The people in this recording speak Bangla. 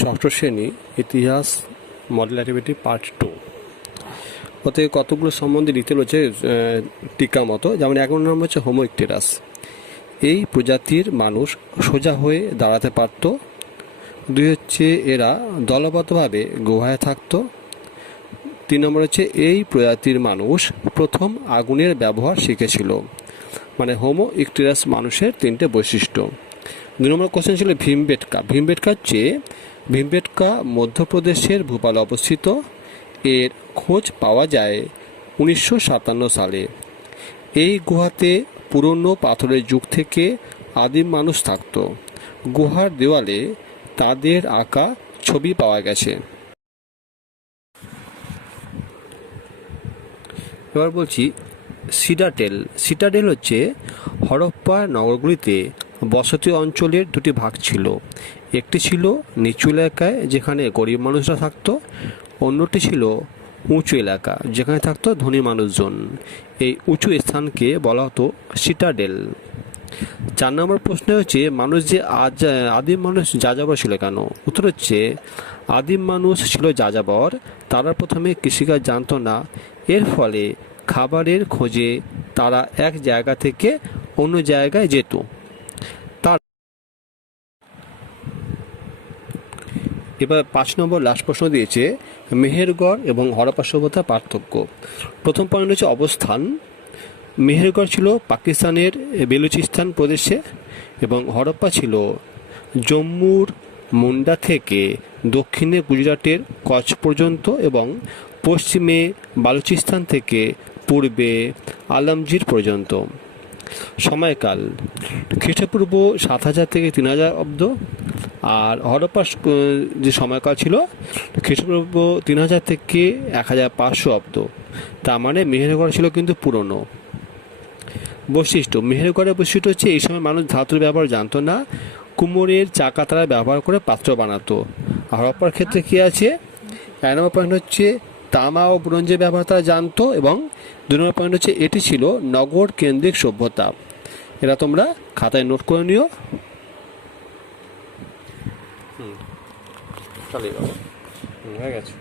ষষ্ঠ শ্রেণী ইতিহাস মডেল অ্যাক্টিভিটি পার্ট 2 ওতে কতগুলো সম্বন্ধে লিখতে রয়েছে টিকা মতো। যেমন 1 নম্বর হচ্ছে হোমো ইকটেরাস। এই প্রজাতির মানুষ সোজা হয়ে দাঁড়াতে পারত। 2 হচ্ছে এরা দলবদ্ধভাবে গুহায় থাকত। 3 নম্বর হচ্ছে এই প্রজাতির মানুষ প্রথম আগুনের ব্যবহার শিখেছিল। মানে হোমো ইকটেরাস মানুষের 3টে বৈশিষ্ট্য। 2 নম্বর কোশ্চেন ছিল ভীমবেটকা। ভীমবেটকা মধ্যপ্রদেশের ভোপালে অবস্থিত। এর খোঁজ পাওয়া যায় 1957 সালে। এই গুহাতে পুরনো পাথরের যুগ থেকে আদিম মানুষ থাকত। গুহার দেওয়ালে তাদের আঁকা ছবি পাওয়া গেছে। এবার বলছি সিটাডেল হচ্ছে হরপ্পা নগরগুলিতে বসতি অঞ্চলের 2টি ভাগ ছিল। একটি ছিল নিচু এলাকায় যেখানে গরিব মানুষরা থাকতো, অন্যটি ছিল উঁচু এলাকা যেখানে থাকতো ধনী মানুষজন। এই উঁচু স্থানকে বলা হতো সিটাডেল। 4 নম্বর প্রশ্ন হচ্ছে আদিম মানুষ যাযাবর ছিল কেন? উত্তর হচ্ছে আদিম মানুষ ছিল যাযাবর। তারা প্রথমে কৃষিকাজ জানতো না, এর ফলে খাবারের খোঁজে তারা এক জায়গা থেকে অন্য জায়গায় যেত। এবার 5 নম্বর লাস্ট প্রশ্ন দিয়েছে মেহেরগড় এবং হরপ্পা সভ্যতার পার্থক্য। প্রথম পয়েন্ট হচ্ছে অবস্থান। মেহেরগড় ছিল পাকিস্তানের বেলুচিস্তান প্রদেশে এবং হরপ্পা ছিল জম্মুর মুন্ডা থেকে দক্ষিণে গুজরাটের কচ্ছ পর্যন্ত এবং পশ্চিমে বালুচিস্তান থেকে পূর্বে আলমগীর পর্যন্ত। সময়কাল খ্রিস্টপূর্ব 7000 থেকে 3000 অব্দ। আর হরপ্পার যে সময়কাল ছিল খ্রিস্টপূর্ব 3000 থেকে 1500 অব্দ। তার মানে মেহেরগড় ছিল কিন্তু পুরনো। বৈশিষ্ট্য মেহেরগড়ের বৈশিষ্ট্য হচ্ছে এই সময় মানুষ ধাতুর ব্যবহার জানতো না, কুমোরের চাকা তারা ব্যবহার করে পাত্র বানাতো। আর হরপ্পার ক্ষেত্রে কী আছে? 1 নম্বর পয়েন্ট হচ্ছে তামা ও ব্রোঞ্জের ব্যবহার তারা জানতো এবং 2 নম্বর পয়েন্ট হচ্ছে এটি ছিল নগর কেন্দ্রিক সভ্যতা। এটা তোমরা খাতায় নোট করে নিও। হয়ে গেছে।